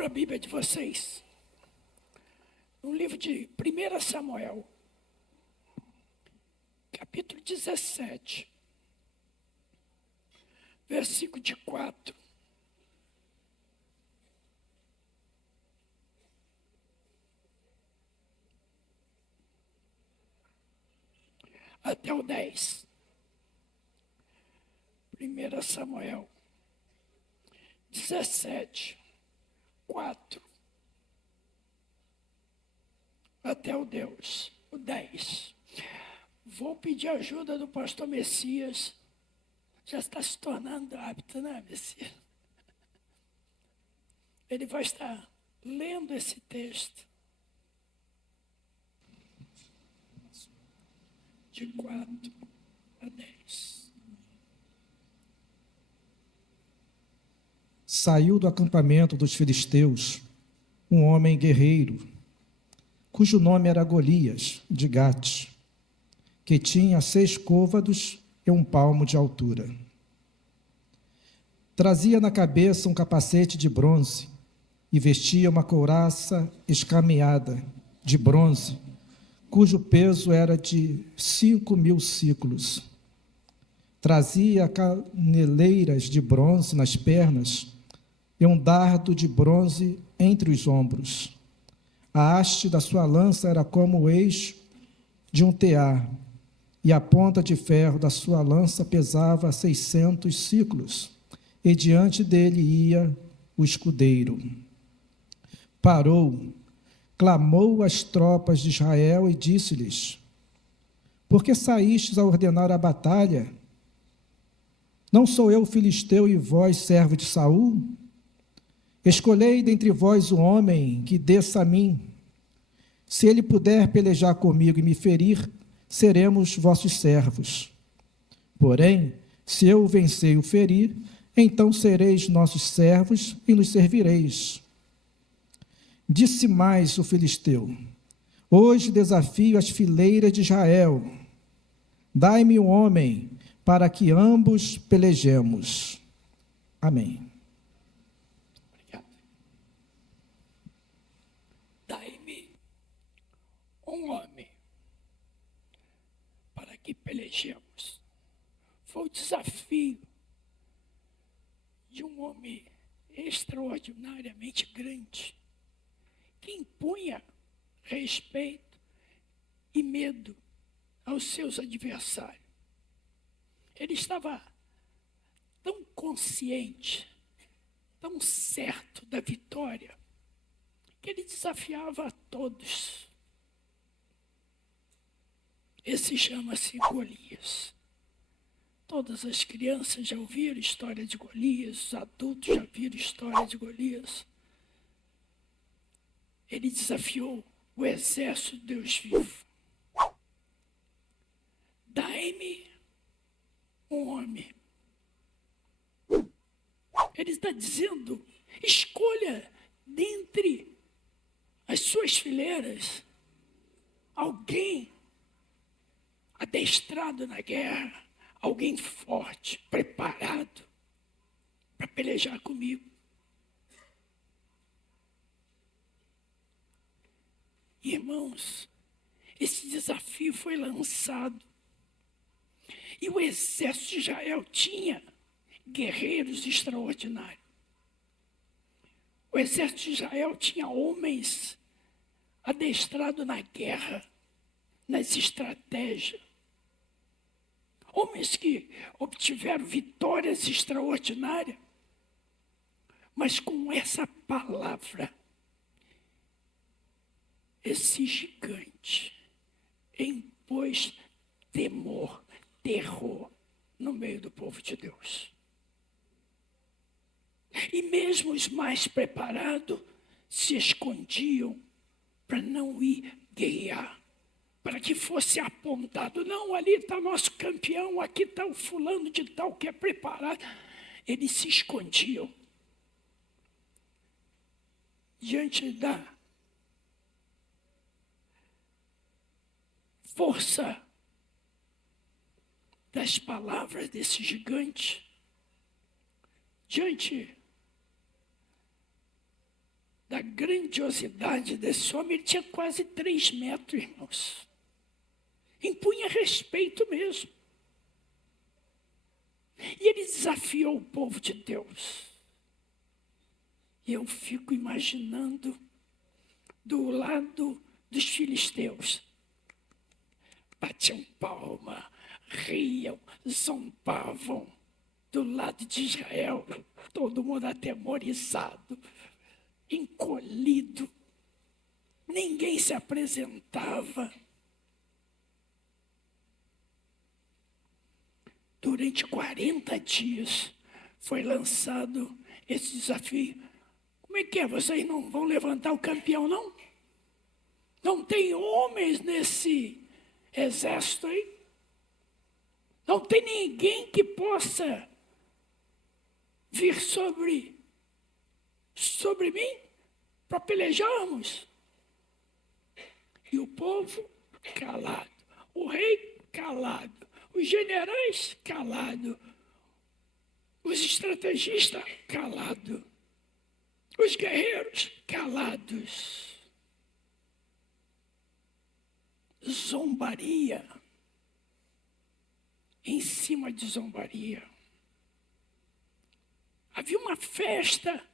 Abra a Bíblia de vocês no livro de 1 Samuel, capítulo 17, versículo de 4 até o 10. 1 Samuel 17, 4 até o 10. Vou pedir ajuda do pastor Messias. Já está se tornando hábito, né, Messias? Ele vai estar lendo esse texto de 4 a 10. Saiu do acampamento dos filisteus um homem guerreiro, cujo nome era Golias, de Gate, que tinha 6 côvados e 1 palmo de altura. Trazia na cabeça um capacete de bronze e vestia uma couraça escameada de bronze, cujo peso era de 5.000 siclos. Trazia caneleiras de bronze nas pernas e um dardo de bronze entre os ombros. A haste da sua lança era como o eixo de um tear, e a ponta de ferro da sua lança pesava 600 siclos, e diante dele ia o escudeiro. Parou, clamou às tropas de Israel e disse-lhes: por que saístes a ordenar a batalha? Não sou eu filisteu e vós servo de Saul? Escolhei dentre vós um homem que desça a mim. Se ele puder pelejar comigo e me ferir, seremos vossos servos. Porém, se eu o vencer e o ferir, então sereis nossos servos e nos servireis. Disse mais o filisteu: hoje desafio as fileiras de Israel. Dai-me um homem para que ambos pelejemos. Amém. Dai-me um homem para que pelejemos. Foi o desafio de um homem extraordinariamente grande, que impunha respeito e medo aos seus adversários. Ele estava tão consciente, tão certo da vitória, que ele desafiava a todos. Esse chama-se Golias. Todas as crianças já ouviram história de Golias, os adultos já viram história de Golias. Ele desafiou o exército de Deus vivo. Dai-me um homem. Ele está dizendo: escolha dentre as suas fileiras alguém adestrado na guerra, alguém forte, preparado para pelejar comigo. Irmãos, esse desafio foi lançado. E o exército de Israel tinha guerreiros extraordinários. O exército de Israel tinha homens adestrados na guerra, nas estratégias. Homens que obtiveram vitórias extraordinárias. Mas com essa palavra, esse gigante impôs temor, terror no meio do povo de Deus. E mesmo os mais preparados se escondiam para não ir guerrear, para que fosse apontado: não, ali está nosso campeão, aqui está o fulano de tal que é preparado. Eles se escondiam diante da força das palavras desse gigante, diante da grandiosidade desse homem. Ele tinha quase 3 metros, irmãos. Impunha respeito mesmo. E ele desafiou o povo de Deus. E eu fico imaginando do lado dos filisteus. Batiam palma, riam, zombavam. Do lado de Israel, todo mundo atemorizado, encolhido. Ninguém se apresentava. Durante 40 dias foi lançado esse desafio. Como é que é? Vocês não vão levantar o campeão, não? Não tem homens nesse exército aí? Não tem ninguém que possa vir sobre mim para pelejarmos? E o povo calado, o rei calado, os generais calados, os estrategistas calados, os guerreiros calados. Zombaria em cima de zombaria. Havia uma festa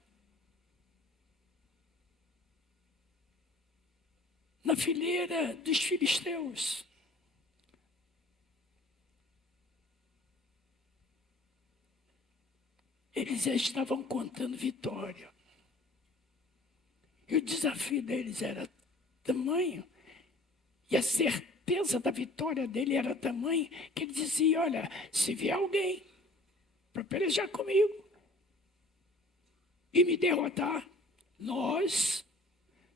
na fileira dos filisteus. Eles já estavam contando vitória. E o desafio deles era tamanho, e a certeza da vitória dele era tamanho, que ele dizia: olha, se vier alguém para pelejar comigo e me derrotar, nós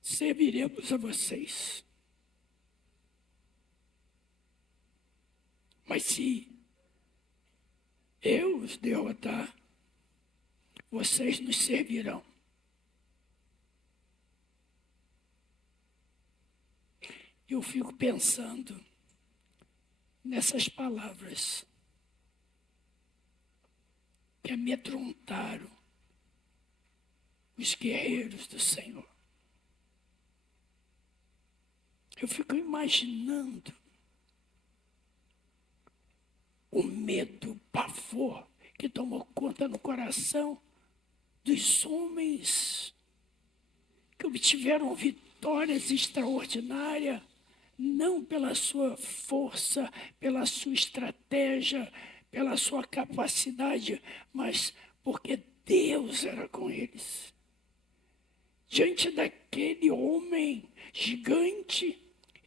serviremos a vocês. Mas se eu os derrotar, vocês nos servirão. Eu fico pensando nessas palavras que amedrontaram os guerreiros do Senhor. Eu fico imaginando o medo, o pavor que tomou conta no coração dos homens que obtiveram vitórias extraordinárias, não pela sua força, pela sua estratégia, pela sua capacidade, mas porque Deus era com eles. Diante daquele homem gigante,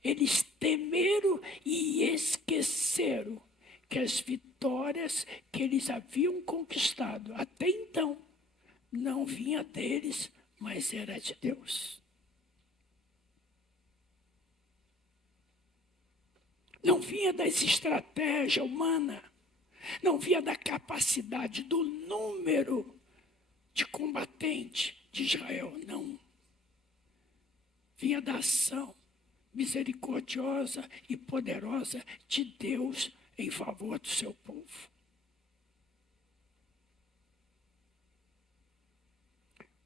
eles temeram e esqueceram que as vitórias que eles haviam conquistado até então não vinha deles, mas era de Deus. Não vinha das estratégias humanas, não vinha da capacidade, do número de combatentes de Israel, não. Vinha da ação misericordiosa e poderosa de Deus em favor do seu povo.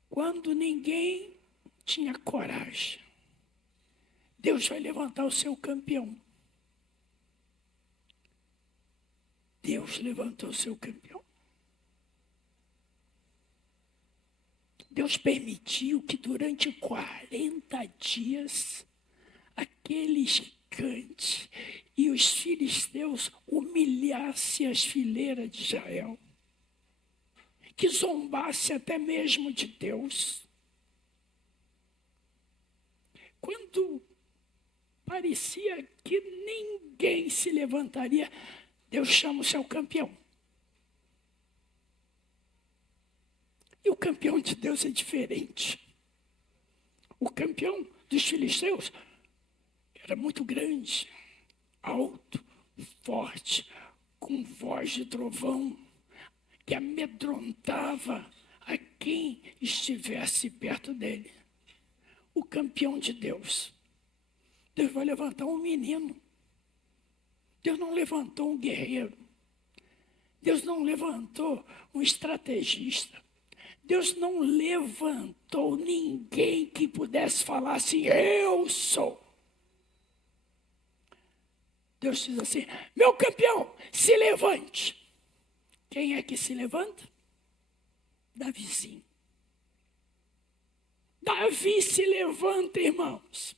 Quando ninguém tinha coragem, Deus vai levantar o seu campeão. Deus levantou o seu campeão. Deus permitiu que durante 40 dias aqueles gigantes e os filisteus humilhassem as fileiras de Israel, que zombasse até mesmo de Deus. Quando parecia que ninguém se levantaria, Deus chama o seu campeão. E o campeão de Deus é diferente. O campeão dos filisteus era muito grande, alto, forte, com voz de trovão, que amedrontava a quem estivesse perto dele. O campeão de Deus. Deus vai levantar um menino. Deus não levantou um guerreiro. Deus não levantou um estrategista. Deus não levantou ninguém que pudesse falar assim, eu sou. Deus diz assim, meu campeão, se levante. Quem é que se levanta? Davizinho. Davi se levanta, irmãos.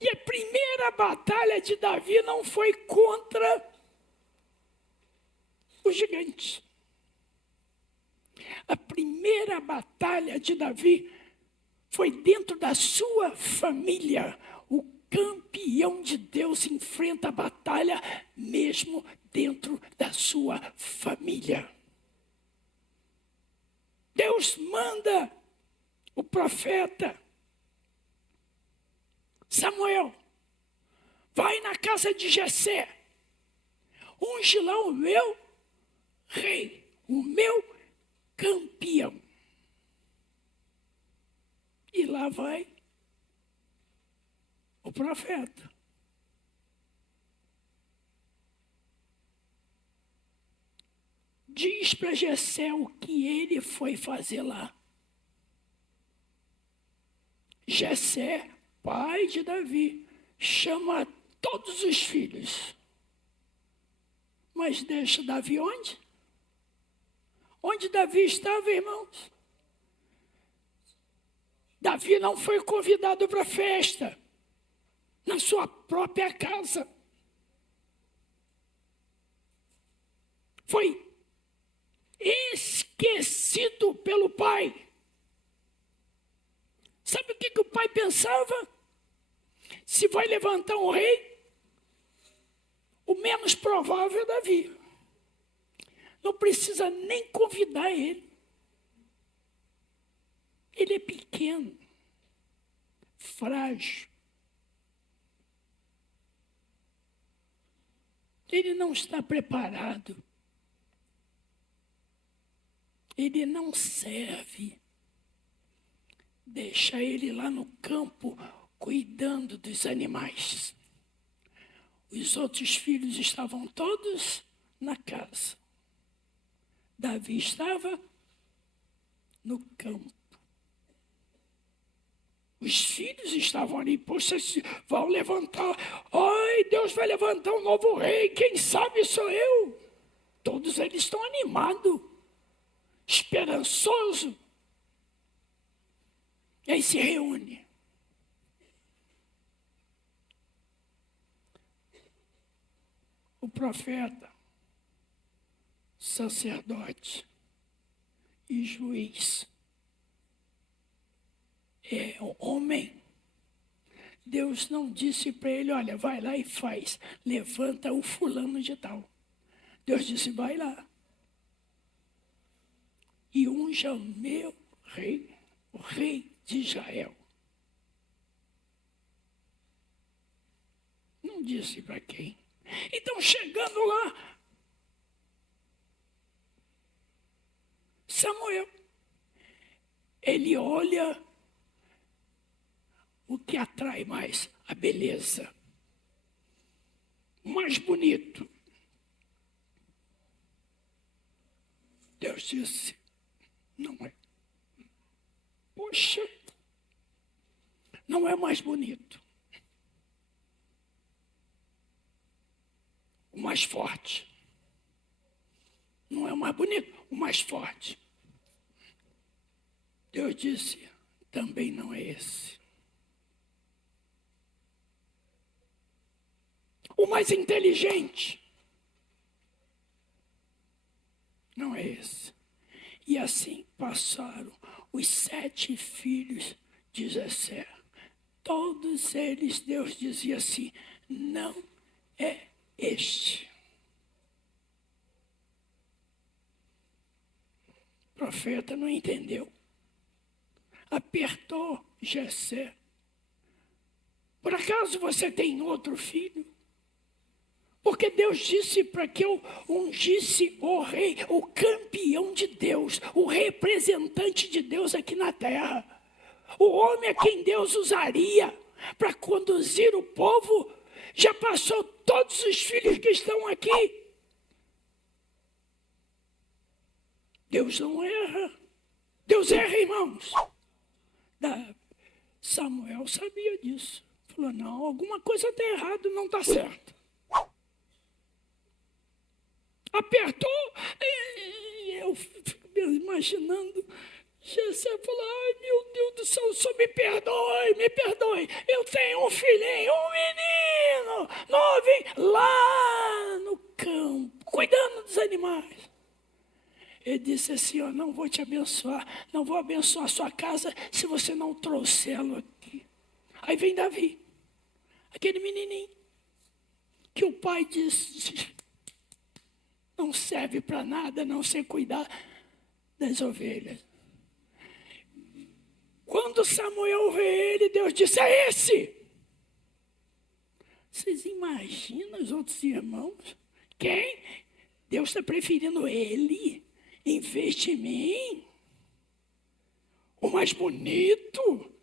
E a primeira batalha de Davi não foi contra os gigantes. A primeira batalha de Davi foi dentro da sua família. O campeão de Deus enfrenta a batalha mesmo dentro da sua família. Deus manda o profeta Samuel, vai na casa de Jessé, unge lá o meu rei, o meu campeão. E lá vai o profeta. Diz para Jessé o que ele foi fazer lá. Jessé, pai de Davi, chama todos os filhos. Mas deixa Davi onde? Onde Davi estava, irmãos? Davi não foi convidado para a festa, na sua própria casa. Foi esquecido pelo pai. Sabe o que o pai pensava? Se vai levantar um rei, o menos provável é Davi. Não precisa nem convidar ele. Ele é pequeno, frágil. Ele não está preparado. Ele não serve. Deixa ele lá no campo, cuidando dos animais. Os outros filhos estavam todos na casa. Davi estava no campo. Os filhos estavam ali, poxa, vão levantar. Ai, Deus vai levantar um novo rei, quem sabe sou eu. Todos eles estão animados, esperançosos. E aí se reúne. O profeta, sacerdote e juiz é um homem. Deus não disse para ele, olha, vai lá e faz, levanta o fulano de tal. Deus disse, vai lá e unja o meu rei, o rei de Israel. Não disse para quem. Então, chegando lá, Samuel, ele olha o que atrai mais, a beleza. O mais bonito. Deus disse, não é. Poxa, não é mais bonito. O mais forte. Não é o mais bonito, o mais forte. Deus disse, também não é esse. O mais inteligente. Não é esse. E assim passaram os 7 filhos de Jessé. Todos eles, Deus dizia assim, não é este. O profeta não entendeu. Apertou Jessé. Por acaso você tem outro filho? Porque Deus disse para que eu ungisse o rei, o campeão de Deus, o representante de Deus aqui na terra. O homem a quem Deus usaria para conduzir o povo, já passou todos os filhos que estão aqui. Deus não erra. Deus erra, irmãos. Samuel sabia disso. Falou, não, alguma coisa está errada, não está certo. Apertou, e eu fico imaginando, Jessé falou, ai meu Deus do céu, só me perdoe. Eu tenho um filhinho, um menino, novinho, lá no campo, cuidando dos animais. Ele disse assim, ó, não vou te abençoar, não vou abençoar a sua casa se você não trouxê-lo aqui. Aí vem Davi, aquele menininho, que o pai disse, não serve para nada, não sei cuidar das ovelhas. Quando Samuel vê ele, Deus disse, é esse. Vocês imaginam os outros irmãos? Quem? Deus está preferindo ele em vez de mim? O mais bonito,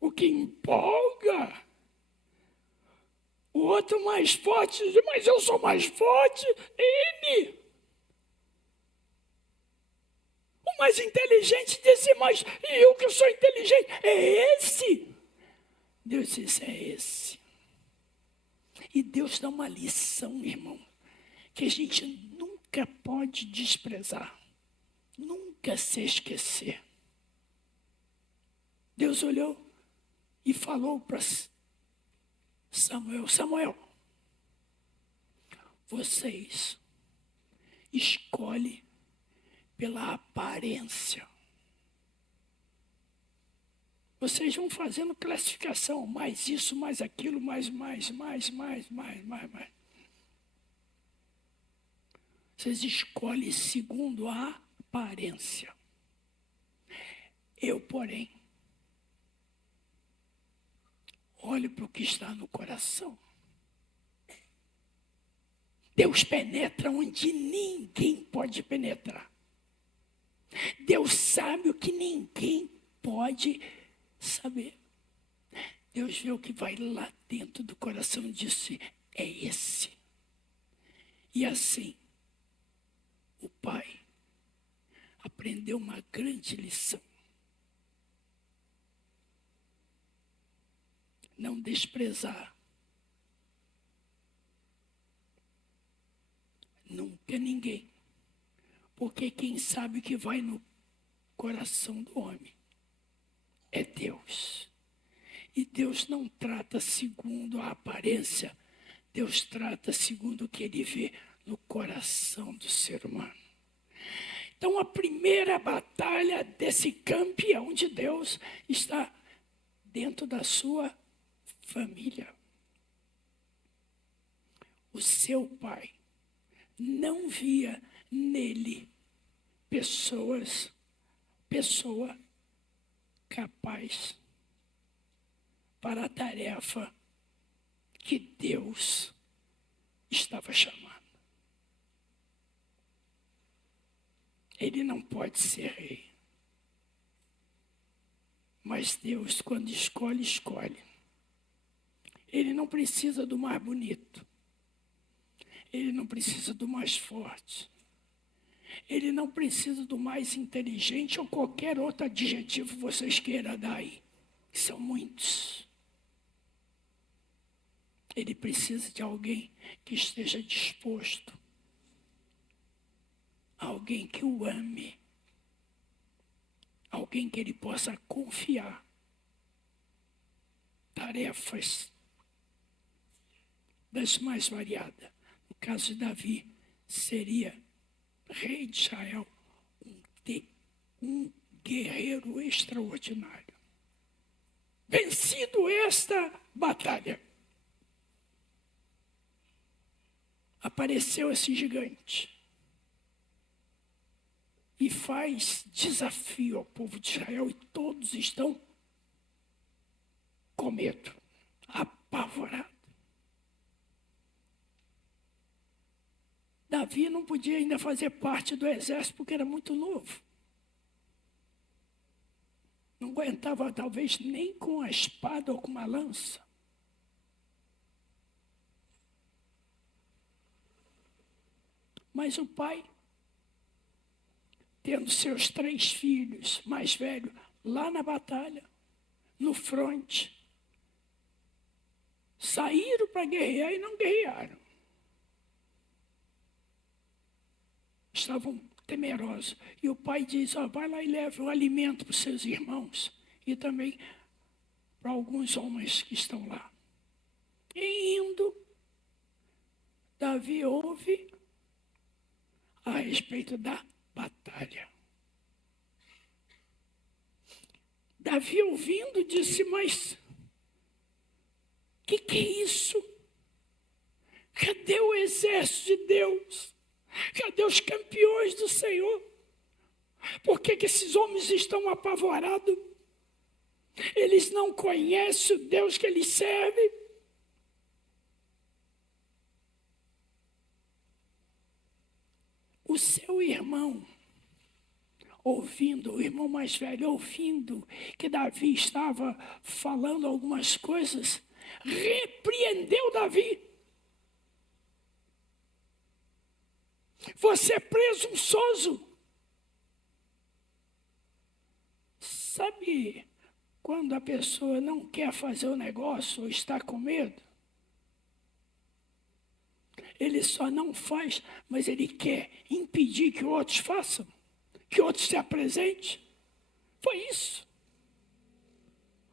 o que empolga. O outro mais forte, mas eu sou mais forte, ele. O mais inteligente disse, mas eu que sou inteligente, é esse. Deus disse, é esse. E Deus dá uma lição, irmão, que a gente nunca pode desprezar, nunca se esquecer. Deus olhou e falou para Samuel, Samuel, vocês escolhem pela aparência. Vocês vão fazendo classificação, mais isso, mais aquilo, mais. Vocês escolhem segundo a aparência. Eu, porém, olho para o que está no coração. Deus penetra onde ninguém pode penetrar. Deus sabe o que ninguém pode saber. Deus vê o que vai lá dentro do coração e disse, é esse. E assim, o pai aprendeu uma grande lição. Não desprezar nunca ninguém. Porque quem sabe o que vai no coração do homem é Deus. E Deus não trata segundo a aparência, Deus trata segundo o que ele vê no coração do ser humano. Então a primeira batalha desse campeão de Deus está dentro da sua família. O seu pai não via nele pessoa capaz para a tarefa que Deus estava chamando. Ele não pode ser rei. Mas Deus, quando escolhe, escolhe. Ele não precisa do mais bonito. Ele não precisa do mais forte. Ele não precisa do mais inteligente ou qualquer outro adjetivo que vocês queiram dar aí. São muitos. Ele precisa de alguém que esteja disposto. Alguém que o ame. Alguém que ele possa confiar. Tarefas das mais variadas. No caso de Davi, seria rei de Israel, um guerreiro extraordinário. Vencido esta batalha, apareceu esse gigante e faz desafio ao povo de Israel e todos estão com medo, apavorados. Davi não podia ainda fazer parte do exército porque era muito novo. Não aguentava talvez nem com a espada ou com uma lança. Mas o pai tendo seus 3 filhos mais velhos lá na batalha, no fronte. Saíram para guerrear e não guerrearam. Estavam temerosos. E o pai diz, vai lá e leve o alimento para os seus irmãos. E também para alguns homens que estão lá. E indo, Davi ouve a respeito da batalha. Davi ouvindo disse, mas que é isso? Cadê o exército de Deus? Cadê os campeões do Senhor? Por que esses homens estão apavorados? Eles não conhecem o Deus que eles servem? O seu irmão, ouvindo, o irmão mais velho, ouvindo que Davi estava falando algumas coisas, repreendeu Davi. Você é presunçoso. Sabe quando a pessoa não quer fazer o negócio ou está com medo? Ele só não faz, mas ele quer impedir que outros façam, que outros se apresentem. Foi isso.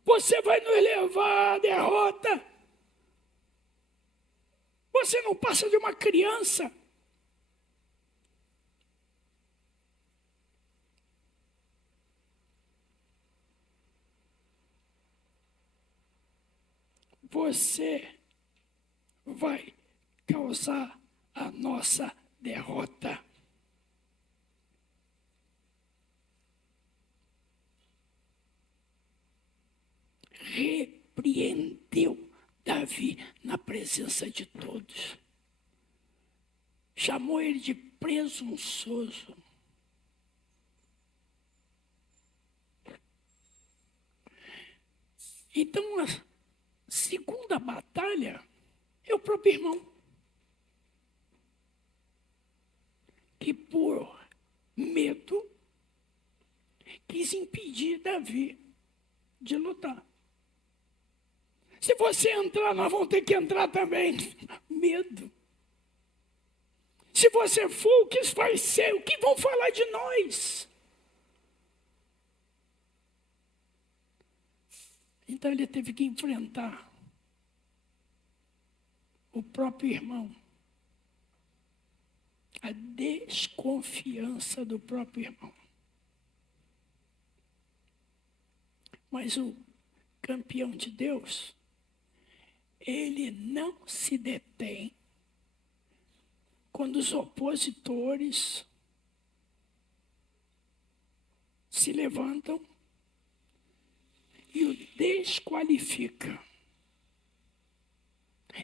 Você vai nos levar à derrota. Você não passa de uma criança. Você vai causar a nossa derrota. Repreendeu Davi na presença de todos. Chamou ele de presunçoso. Então, a segunda batalha é o próprio irmão, que por medo quis impedir Davi de lutar. Se você entrar, nós vamos ter que entrar também. Medo. Se você for, o que vai ser? O que vão falar de nós? Então ele teve que enfrentar o próprio irmão. A desconfiança do próprio irmão. Mas o campeão de Deus, ele não se detém quando os opositores se levantam e o desqualifica.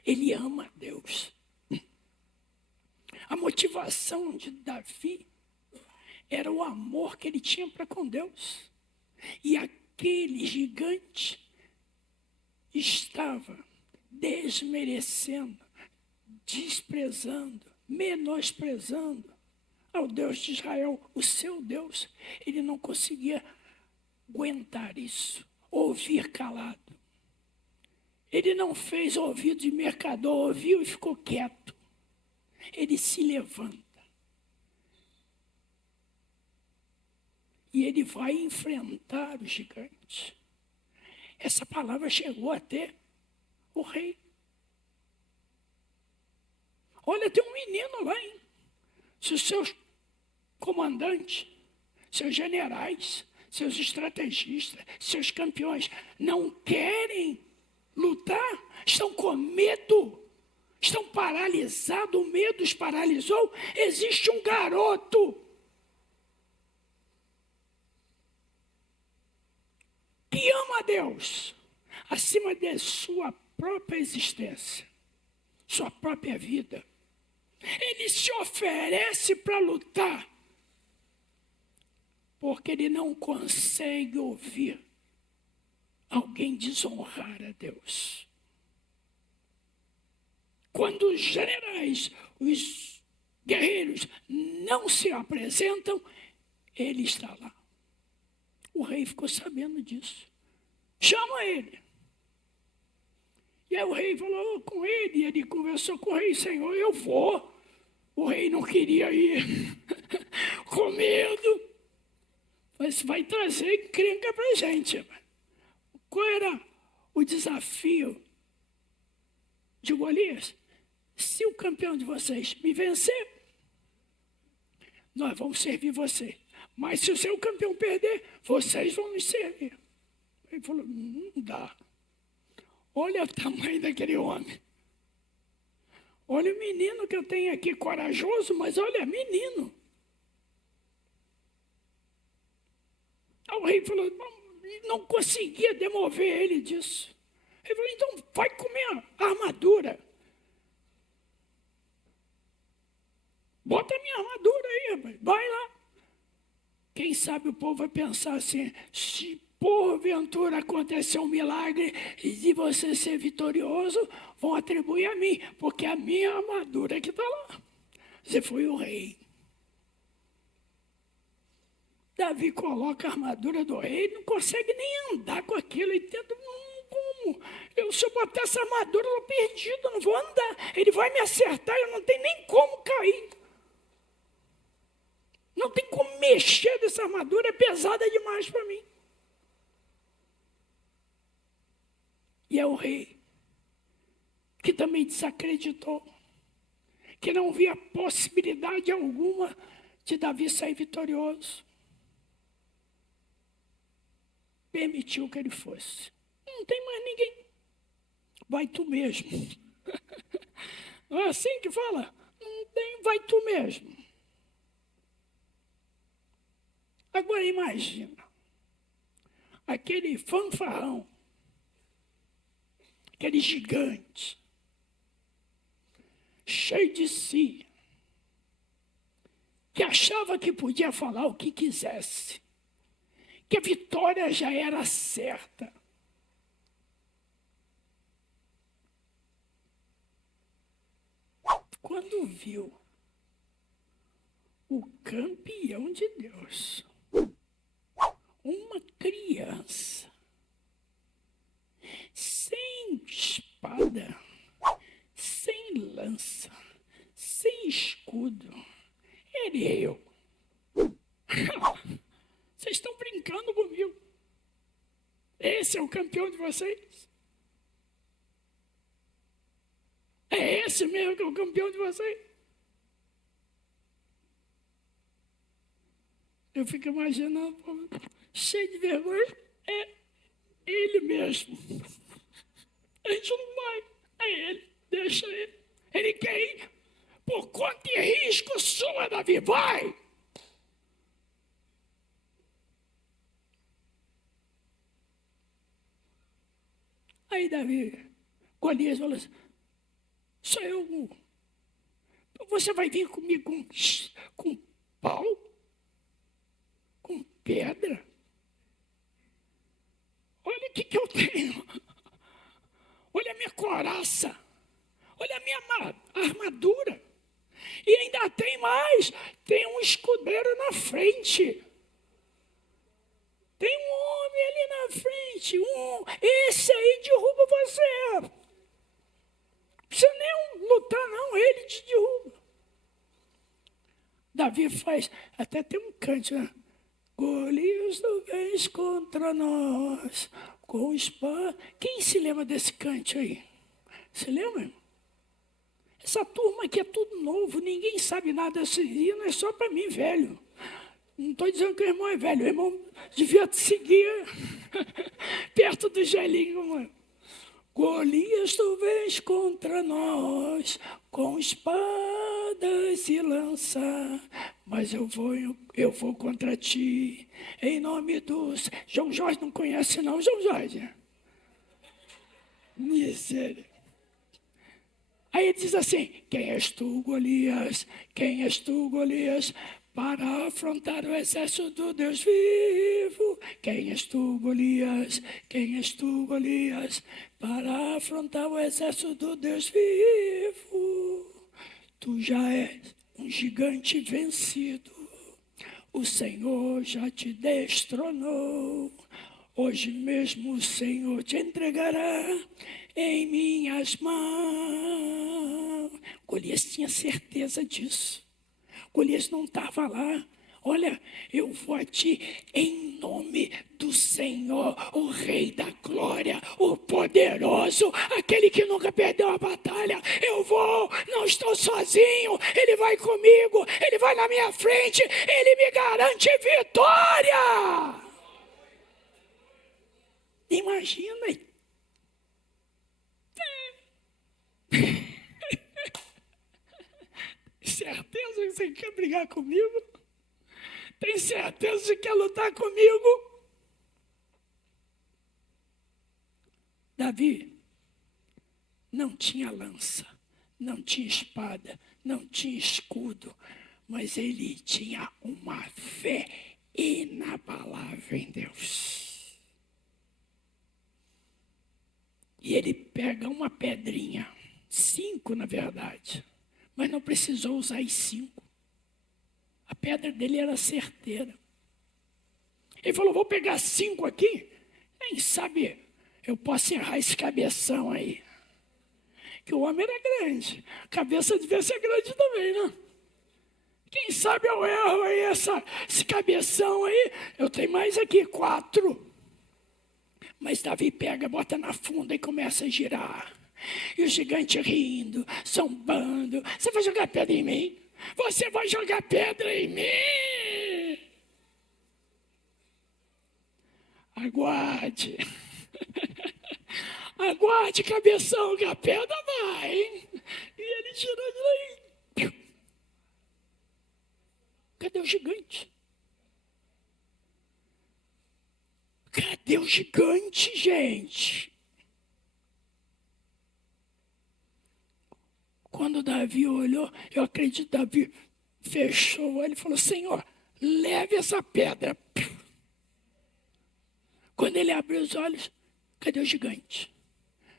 Ele ama Deus. A motivação de Davi era o amor que ele tinha para com Deus. E aquele gigante estava desmerecendo, desprezando, menosprezando ao Deus de Israel, o seu Deus. Ele não conseguia aguentar isso, ouvir calado. Ele não fez ouvido de mercador, ouviu e ficou quieto. Ele se levanta. E ele vai enfrentar o gigante. Essa palavra chegou até o rei. Olha, tem um menino lá, hein? Se os seus comandantes, seus generais, seus estrategistas, seus campeões não querem lutar, estão com medo, estão paralisados, o medo os paralisou, existe um garoto que ama a Deus acima de sua própria existência, sua própria vida. Ele se oferece para lutar, porque ele não consegue ouvir alguém desonrar a Deus. Quando os generais, os guerreiros não se apresentam, Ele está lá. O rei ficou sabendo disso. Chama ele. E aí o rei falou com ele, e ele conversou com o rei: Senhor, eu vou. O rei não queria ir, com medo. Mas vai trazer encrenca para a gente. Qual era o desafio de Golias? Se o campeão de vocês me vencer, nós vamos servir você. Mas se o seu campeão perder, vocês vão nos servir. Ele falou: não dá. Olha o tamanho daquele homem. Olha o menino que eu tenho aqui, corajoso, mas olha, menino. Aí o rei falou: não conseguia demover ele disso. Ele falou: então vai comer a armadura. Bota a minha armadura aí, rapaz. Vai lá. Quem sabe o povo vai pensar assim: se porventura acontecer um milagre e de você ser vitorioso, vão atribuir a mim, porque a minha armadura é que está lá. Você foi o rei. Davi coloca a armadura do rei, não consegue nem andar com aquilo. Ele tenta: como? Se eu botar essa armadura, eu estou perdido, não vou andar. Ele vai me acertar, eu não tenho nem como cair. Não tem como mexer dessa armadura, é pesada demais para mim. E é o rei que também desacreditou, que não via possibilidade alguma de Davi sair vitorioso. Permitiu que ele fosse. Não tem mais ninguém. Vai tu mesmo. Não é assim que fala? Não tem, vai tu mesmo. Agora imagina, aquele fanfarrão, aquele gigante, cheio de si, que achava que podia falar o que quisesse, que a vitória já era certa. Quando viu o campeão de Deus, uma criança, sem espada, sem lança, sem escudo, ele e eu. Vocês estão brincando comigo? Esse é o campeão de vocês? É esse mesmo que é o campeão de vocês? Eu fico imaginando, cheio de vergonha, é ele mesmo. A gente não vai, é ele, deixa ele. Ele quer ir por conta e risco sua, Davi, vai! Aí Davi, Golias falou assim: sou eu. Você vai vir comigo com pau? Com pedra? Olha o que eu tenho. Olha a minha couraça. Olha a minha armadura. E ainda tem mais. Tem um escudeiro na frente. Tem um homem ali na frente. Esse aí derruba você. Não precisa nem lutar, não. Ele te derruba. Davi faz, até tem um canto, né? Golias, tu vens contra nós, com espada. Quem se lembra desse cante aí? Se lembra? Essa turma aqui é tudo novo, ninguém sabe nada desse hino, é só para mim, velho. Não estou dizendo que o irmão é velho, o irmão devia seguir perto do gelinho, mano. Golias, tu vens contra nós, com espadas e lança, mas eu vou contra ti, em nome dos... João Jorge não conhece não, João Jorge? Miséria. Aí ele diz assim: quem és tu, Golias? Quem és tu, Golias? Para afrontar o exército do Deus vivo. Quem és tu, Golias? Quem és tu, Golias? Para afrontar o exército do Deus vivo. Tu já és um gigante vencido. o Senhor já te destronou. Hoje mesmo o Senhor te entregará em minhas mãos. Golias tinha certeza disso. Golias não estava lá. Olha, eu vou a ti em nome do Senhor, o Rei da Glória, o poderoso, aquele que nunca perdeu a batalha. Eu vou, não estou sozinho, Ele vai comigo, Ele vai na minha frente, Ele me garante vitória. Imagina. Certeza que você quer brigar comigo? Tem certeza que quer lutar comigo? Davi não tinha lança, não tinha espada, não tinha escudo, mas ele tinha uma fé inabalável em Deus. E ele pega uma pedrinha, 5 na verdade, mas não precisou usar as 5. A pedra dele era certeira. Ele falou, vou pegar 5 aqui, quem sabe eu posso errar esse cabeção aí. Que o homem era grande, a cabeça devia ser grande também, né? Quem sabe eu erro aí esse cabeção aí, eu tenho mais aqui, 4. Mas Davi pega, bota na funda e começa a girar. E o gigante rindo, zombando, você vai jogar pedra em mim? Você vai jogar pedra em mim? Aguarde. Aguarde, cabeção, que a pedra vai, hein? E ele girando aí. Cadê o gigante? Cadê o gigante, gente? Quando Davi olhou, eu acredito que Davi fechou o olho e falou, Senhor, leve essa pedra. Quando ele abriu os olhos, cadê o gigante?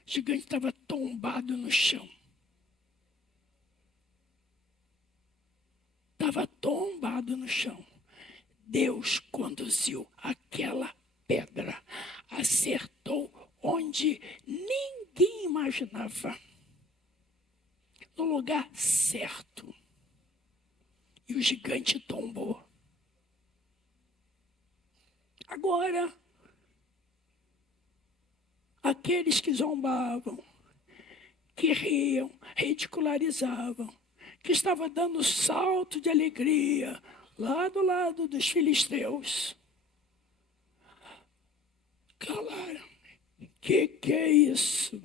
O gigante estava tombado no chão. Estava tombado no chão. Deus conduziu aquela pedra, acertou onde ninguém imaginava. No lugar certo. E o gigante tombou. Agora, aqueles que zombavam, que riam, ridicularizavam, que estavam dando salto de alegria lá do lado dos filisteus, calaram. Que é isso?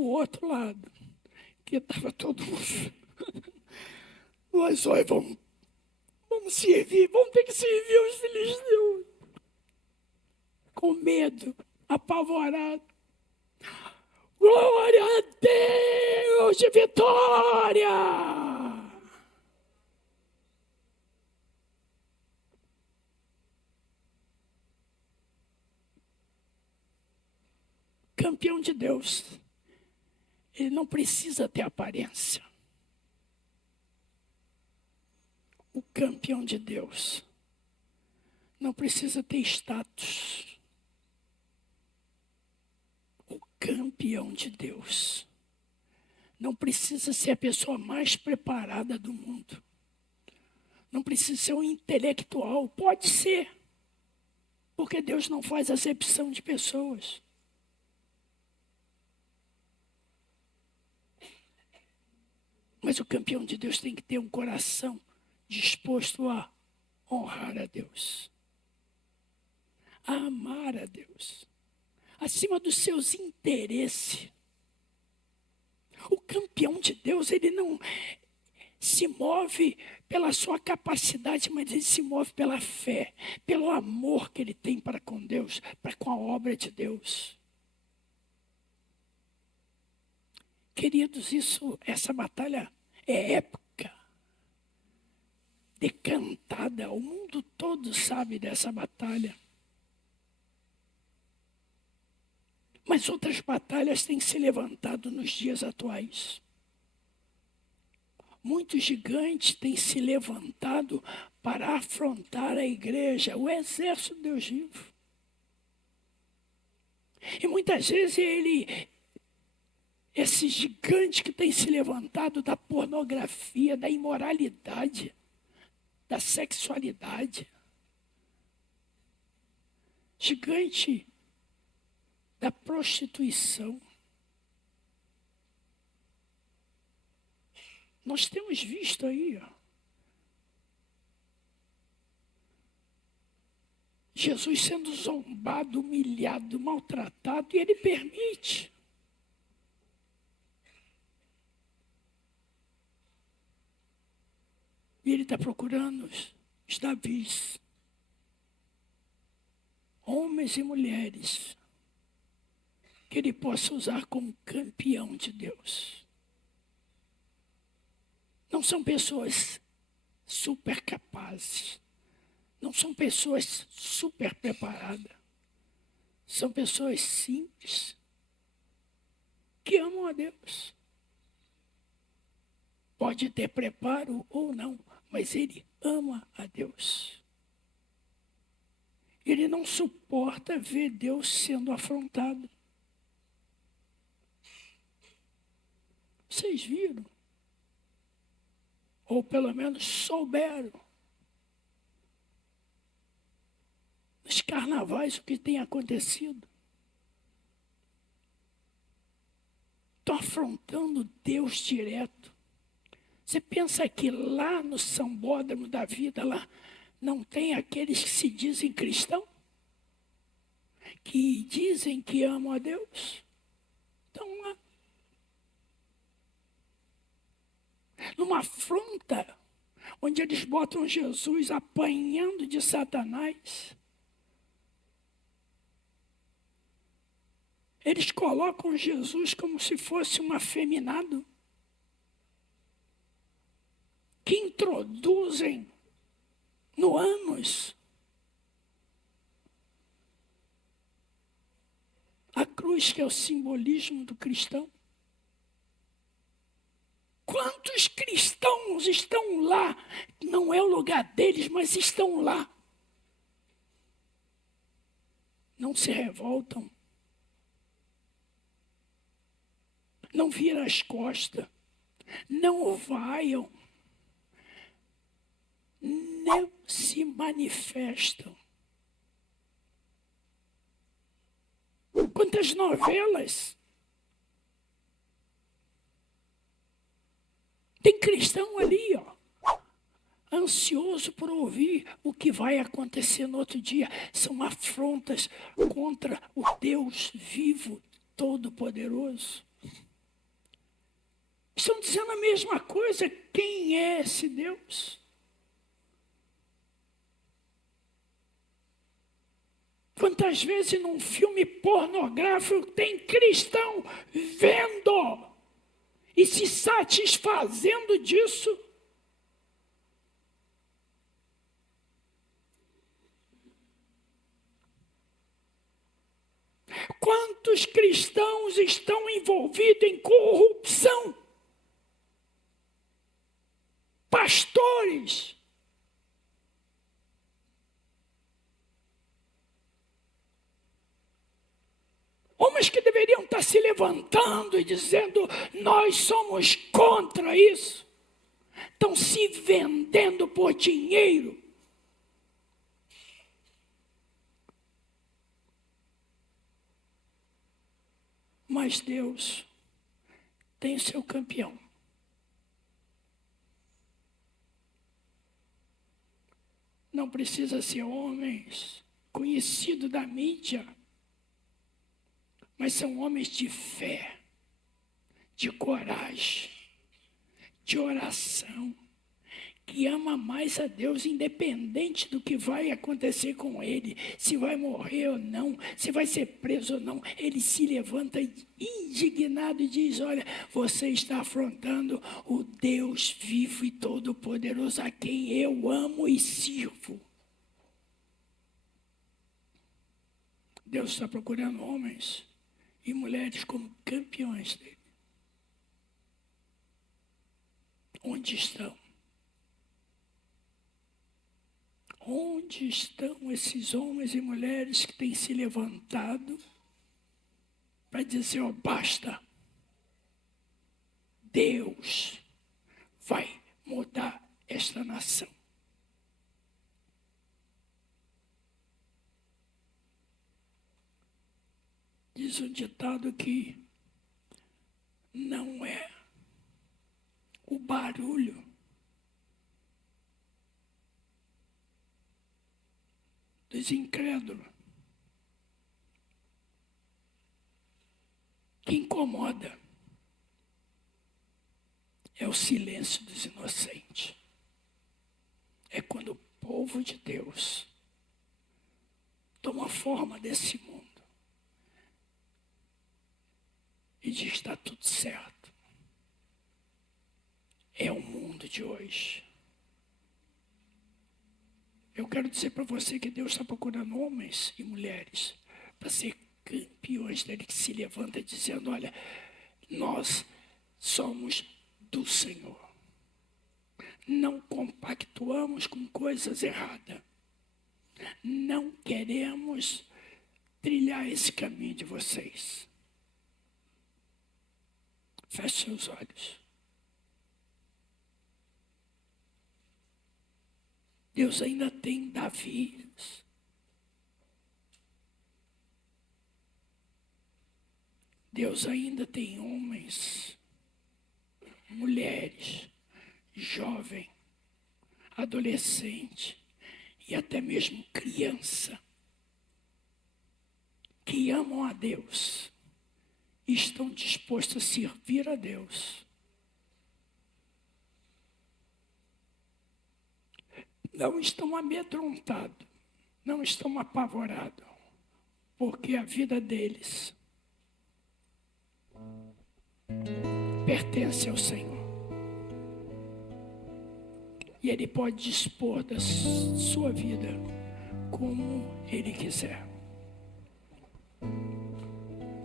O outro lado, que estava todo mundo. Nós olha, vamos servir, vamos ter que servir os filisteus. Com medo, apavorado. Glória a Deus de vitória! Campeão de Deus. Ele não precisa ter aparência. O campeão de Deus não precisa ter status. O campeão de Deus não precisa ser a pessoa mais preparada do mundo. Não precisa ser um intelectual. Pode ser. Porque Deus não faz acepção de pessoas. Mas o campeão de Deus tem que ter um coração disposto a honrar a Deus, a amar a Deus, acima dos seus interesses. O campeão de Deus, ele não se move pela sua capacidade, mas ele se move pela fé, pelo amor que ele tem para com Deus, para com a obra de Deus. Queridos, essa batalha é épica, decantada, o mundo todo sabe dessa batalha. Mas outras batalhas têm se levantado nos dias atuais. Muitos gigantes têm se levantado para afrontar a igreja, o exército de Deus vivo. E muitas vezes esse gigante que tem se levantado da pornografia, da imoralidade, da sexualidade, gigante da prostituição. Nós temos visto aí, Jesus sendo zombado, humilhado, maltratado, e ele permite. E ele está procurando os Davis, homens e mulheres, que ele possa usar como campeão de Deus. Não são pessoas super capazes, não são pessoas super preparadas, são pessoas simples, que amam a Deus. Pode ter preparo ou não, mas ele ama a Deus. Ele não suporta ver Deus sendo afrontado. Vocês viram? Ou pelo menos souberam, nos carnavais, o que tem acontecido. Estão afrontando Deus direto. Você pensa que lá no sambódromo da vida, lá, não tem aqueles que se dizem cristãos? Que dizem que amam a Deus? Estão lá. Numa afronta, onde eles botam Jesus apanhando de Satanás. Eles colocam Jesus como se fosse um afeminado, que introduzem no ânus a cruz, que é o simbolismo do cristão. Quantos cristãos estão lá? Não é o lugar deles, mas estão lá. Não se revoltam. Não viram as costas. Não vaiam. Não se manifestam. Quantas novelas? Tem cristão ali, ansioso por ouvir o que vai acontecer no outro dia. São afrontas contra o Deus vivo, todo-poderoso. Estão dizendo a mesma coisa. Quem é esse Deus? Quantas vezes num filme pornográfico tem cristão vendo e se satisfazendo disso? Quantos cristãos estão envolvidos em corrupção? Pastores. Homens que deveriam estar se levantando e dizendo: nós somos contra isso. Estão se vendendo por dinheiro. Mas Deus tem o seu campeão. Não precisa ser homens conhecidos da mídia, mas são homens de fé, de coragem, de oração, que ama mais a Deus, independente do que vai acontecer com ele, se vai morrer ou não, se vai ser preso ou não. Ele se levanta indignado e diz: olha, você está afrontando o Deus vivo e todo-poderoso, a quem eu amo e sirvo. Deus está procurando homens e mulheres como campeões dele. Onde estão? Onde estão esses homens e mulheres que têm se levantado para dizer, ó, basta, Deus vai mudar esta nação. Diz um ditado que não é o barulho dos incrédulos que incomoda, é o silêncio dos inocentes. É quando o povo de Deus toma forma desse mundo e diz, está tudo certo. É o mundo de hoje. Eu quero dizer para você que Deus está procurando homens e mulheres para ser campeões dele, que se levanta dizendo, olha, nós somos do Senhor. Não compactuamos com coisas erradas. Não queremos trilhar esse caminho de vocês. Feche seus olhos. Deus ainda tem Davi. Deus ainda tem homens, mulheres, jovem, adolescente e até mesmo criança que amam a Deus e estão dispostos a servir a Deus. Não estão amedrontados, não estão apavorados, porque a vida deles pertence ao Senhor. E Ele pode dispor da sua vida como Ele quiser.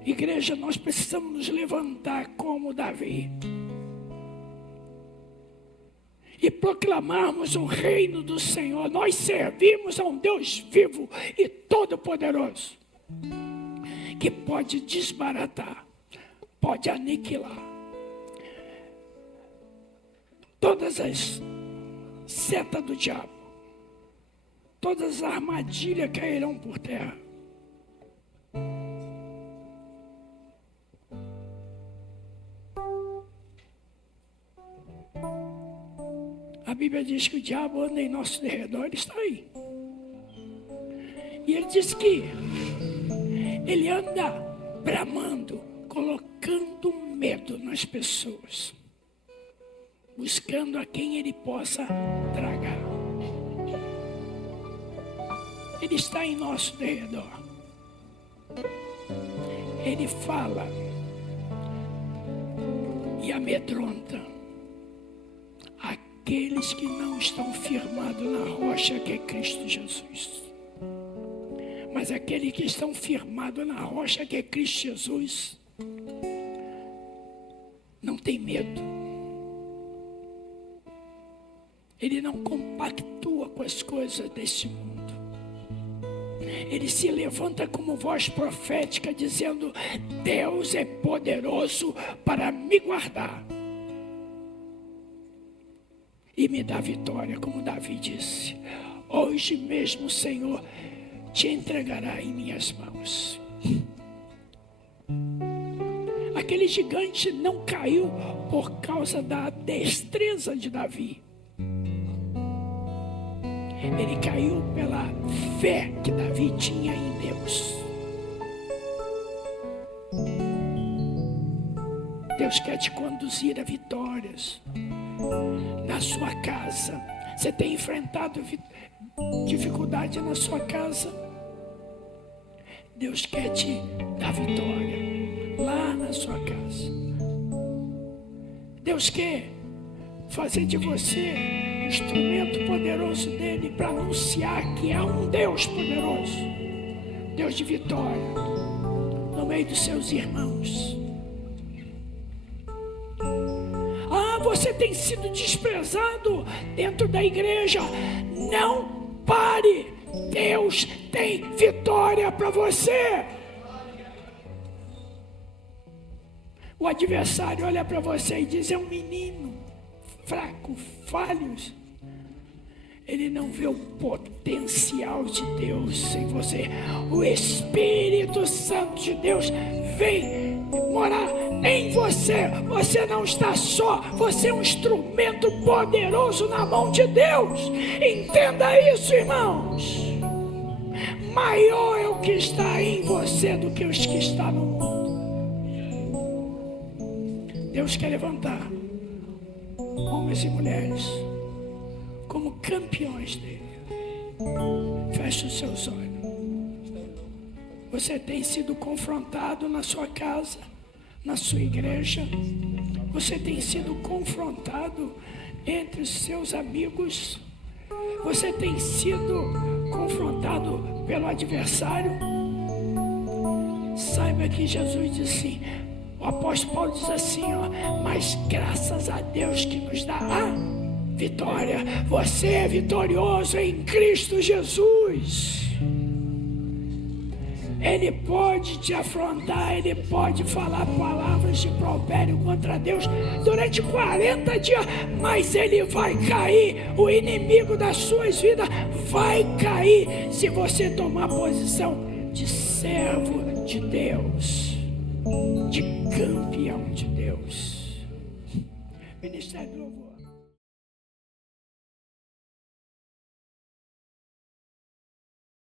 Igreja, nós precisamos nos levantar como Davi e proclamarmos o reino do Senhor. Nós servimos a um Deus vivo e todo-poderoso, que pode desbaratar, pode aniquilar todas as setas do diabo, todas as armadilhas cairão por terra. A Bíblia diz que o diabo anda em nosso derredor, ele está aí. E ele diz que ele anda bramando, colocando medo nas pessoas, buscando a quem ele possa tragar. Ele está em nosso derredor. Ele fala e amedronta aqueles que não estão firmados na rocha que é Cristo Jesus. Mas aqueles que estão firmados na rocha que é Cristo Jesus não tem medo. Ele não compactua com as coisas desse mundo. Ele se levanta como voz profética dizendo, Deus é poderoso para me guardar e me dar vitória, como Davi disse. Hoje mesmo o Senhor te entregará em minhas mãos. Aquele gigante não caiu por causa da destreza de Davi. Ele caiu pela fé que Davi tinha em Deus. Deus quer te conduzir a vitórias na sua casa. Você tem enfrentado dificuldade na sua casa? Deus quer te dar vitória lá na sua casa. Deus quer fazer de você um instrumento poderoso dele para anunciar que há um Deus poderoso, Deus de vitória no meio dos seus irmãos. Ah, você tem sido desprezado dentro da igreja. Não pare, Deus tem vitória para você. O adversário olha para você e diz: é um menino fraco, falho. Ele não vê o potencial de Deus em você. O Espírito Santo de Deus vem morar em você. Você não está só. Você é um instrumento poderoso na mão de Deus. Entenda isso, irmãos. Maior é o que está em você do que os que estão no mundo. Deus quer levantar homens e mulheres como campeões dele. Feche os seus olhos. Você tem sido confrontado na sua casa, na sua igreja. Você tem sido confrontado entre os seus amigos. Você tem sido confrontado pelo adversário. Saiba que Jesus disse, o apóstolo Paulo diz assim, mas graças a Deus que nos dá a vitória. Você é vitorioso em Cristo Jesus. Ele pode te afrontar, ele pode falar palavras de impropério contra Deus durante 40 dias, mas ele vai cair. O inimigo das suas vidas vai cair se você tomar posição de servo de Deus, de campeão de Deus. Ministério do Louvor.